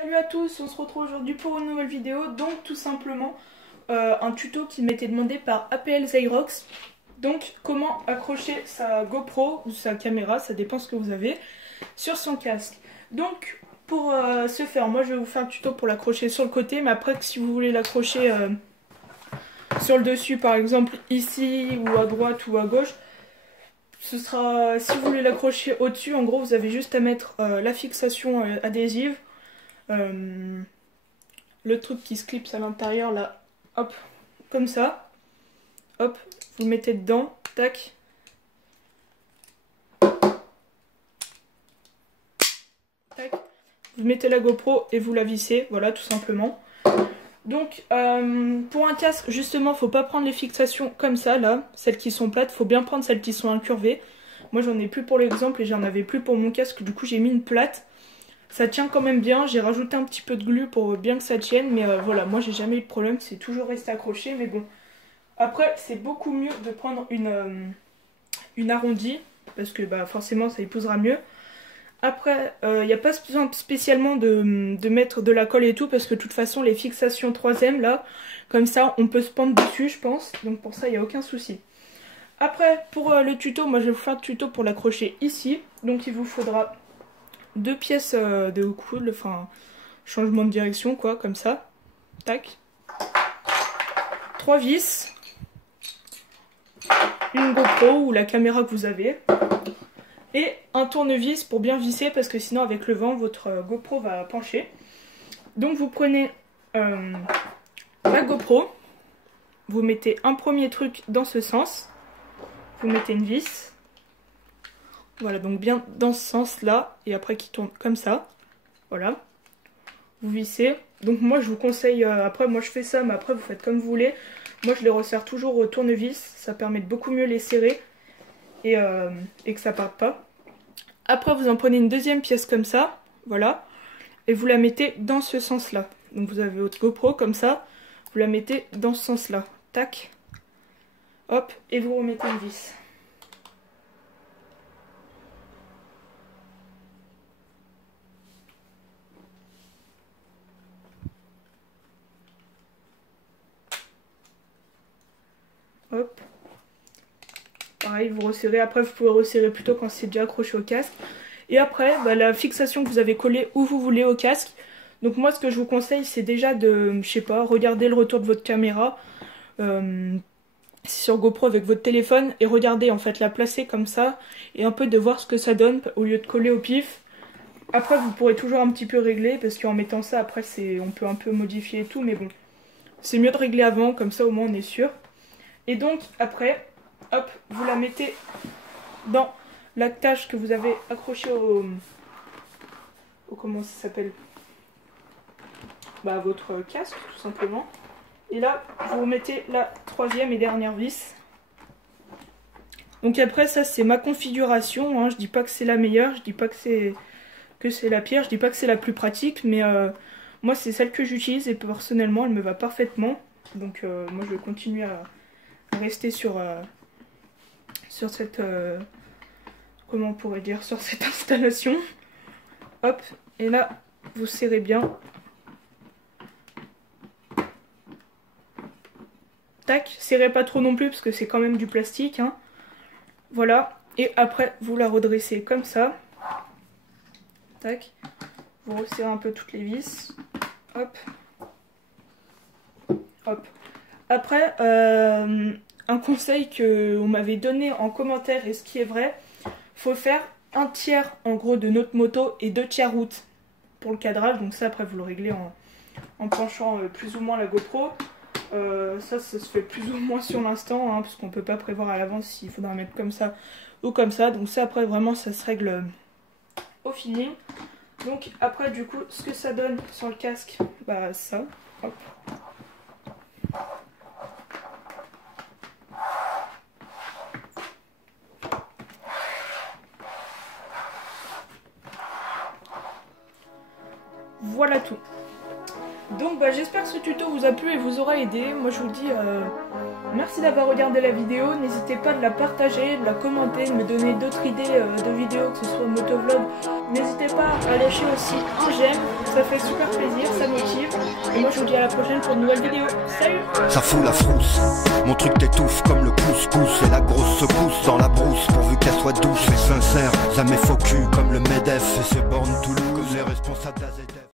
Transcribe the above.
Salut à tous, on se retrouve aujourd'hui pour une nouvelle vidéo, donc tout simplement un tuto qui m'était demandé par APL Zyrox. Donc comment accrocher sa GoPro ou sa caméra, ça dépend ce que vous avez, sur son casque. Donc pour ce faire, moi je vais vous faire un tuto pour l'accrocher sur le côté, mais après si vous voulez l'accrocher sur le dessus, par exemple ici ou à droite ou à gauche, ce sera, si vous voulez l'accrocher au-dessus, en gros vous avez juste à mettre la fixation adhésive. Le truc qui se clipse à l'intérieur là, hop, comme ça, hop, vous le mettez dedans, tac, tac, vous mettez la GoPro et vous la vissez, voilà tout simplement. Donc pour un casque justement faut pas prendre les fixations comme ça là, celles qui sont plates, faut bien prendre celles qui sont incurvées. Moi j'en ai plus pour l'exemple et j'en avais plus pour mon casque, du coup j'ai mis une plate. Ça tient quand même bien, j'ai rajouté un petit peu de glu pour bien que ça tienne, mais voilà, moi j'ai jamais eu de problème, c'est toujours resté accroché, mais bon. Après, c'est beaucoup mieux de prendre une arrondie, parce que bah, forcément ça épousera mieux. Après, il n'y a pas besoin spécialement de mettre de la colle et tout, parce que de toute façon, les fixations 3M, là, comme ça, on peut se pendre dessus, je pense, donc pour ça, il n'y a aucun souci. Après, pour le tuto, moi je vais vous faire le tuto pour l'accrocher ici, donc il vous faudra 2 pièces de coude, enfin changement de direction quoi, comme ça, tac, 3 vis, une GoPro ou la caméra que vous avez, et un tournevis pour bien visser parce que sinon avec le vent votre GoPro va pencher. Donc vous prenez la GoPro, vous mettez un premier truc dans ce sens, vous mettez une vis. Voilà, donc bien dans ce sens-là, et après qui tourne comme ça. Voilà. Vous vissez. Donc moi je vous conseille, après moi je fais ça, mais après vous faites comme vous voulez. Moi je les resserre toujours au tournevis, ça permet de beaucoup mieux les serrer et que ça parte pas. Après vous en prenez une deuxième pièce comme ça, voilà, et vous la mettez dans ce sens-là. Donc vous avez votre GoPro comme ça, vous la mettez dans ce sens-là. Tac. Hop, et vous remettez une vis. Hop. Pareil, vous resserrez. Après, vous pouvez resserrer plutôt quand c'est déjà accroché au casque. Et après, bah, la fixation que vous avez collée où vous voulez au casque. Donc moi, ce que je vous conseille, c'est déjà de, je sais pas, regarder le retour de votre caméra sur GoPro avec votre téléphone et regarder, en fait, la placer comme ça et un peu de voir ce que ça donne au lieu de coller au pif. Après, vous pourrez toujours un petit peu régler parce qu'en mettant ça, après, on peut un peu modifier et tout, mais bon. C'est mieux de régler avant, comme ça au moins on est sûr. Et donc après, hop, vous la mettez dans l'attache que vous avez accroché au comment ça s'appelle, bah, à votre casque tout simplement. Et là, vous remettez la troisième et dernière vis. Donc après ça c'est ma configuration, hein. Je dis pas que c'est la meilleure, je dis pas que c'est la pire, je dis pas que c'est la plus pratique, mais moi c'est celle que j'utilise et personnellement elle me va parfaitement. Donc moi je vais continuer à rester sur cette comment on pourrait dire, sur cette installation. Hop, et là vous serrez bien, tac, serrez pas trop non plus parce que c'est quand même du plastique, hein. Voilà, et après vous la redressez comme ça, tac, vous resserrez un peu toutes les vis, hop, hop. Après un conseil qu'on m'avait donné en commentaire et ce qui est vrai, faut faire un tiers en gros de notre moto et 2 tiers route pour le cadrage. Donc ça après vous le réglez en penchant plus ou moins la GoPro. Ça se fait plus ou moins sur l'instant, hein, parce qu'on peut pas prévoir à l'avance s'il faudra mettre comme ça ou comme ça. Donc ça après vraiment ça se règle au feeling. Donc après du coup ce que ça donne sur le casque, bah ça, hop. Voilà tout. Donc bah, j'espère que ce tuto vous a plu et vous aura aidé. Moi je vous dis Merci d'avoir regardé la vidéo, n'hésitez pas de la partager, de la commenter, de me donner d'autres idées de vidéos, que ce soit motovlog. N'hésitez pas à lâcher aussi un j'aime, ça fait super plaisir, ça motive. Et moi je vous dis à la prochaine pour une nouvelle vidéo. Salut! Ça fout la frousse, mon truc t'étouffe comme le couscous. Et la grosse secousse dans la brousse pourvu qu'elle soit douce. Mais sincère, jamais faux cul comme le MEDEF. Et c'est borne tout le comme les responsables d'AZF.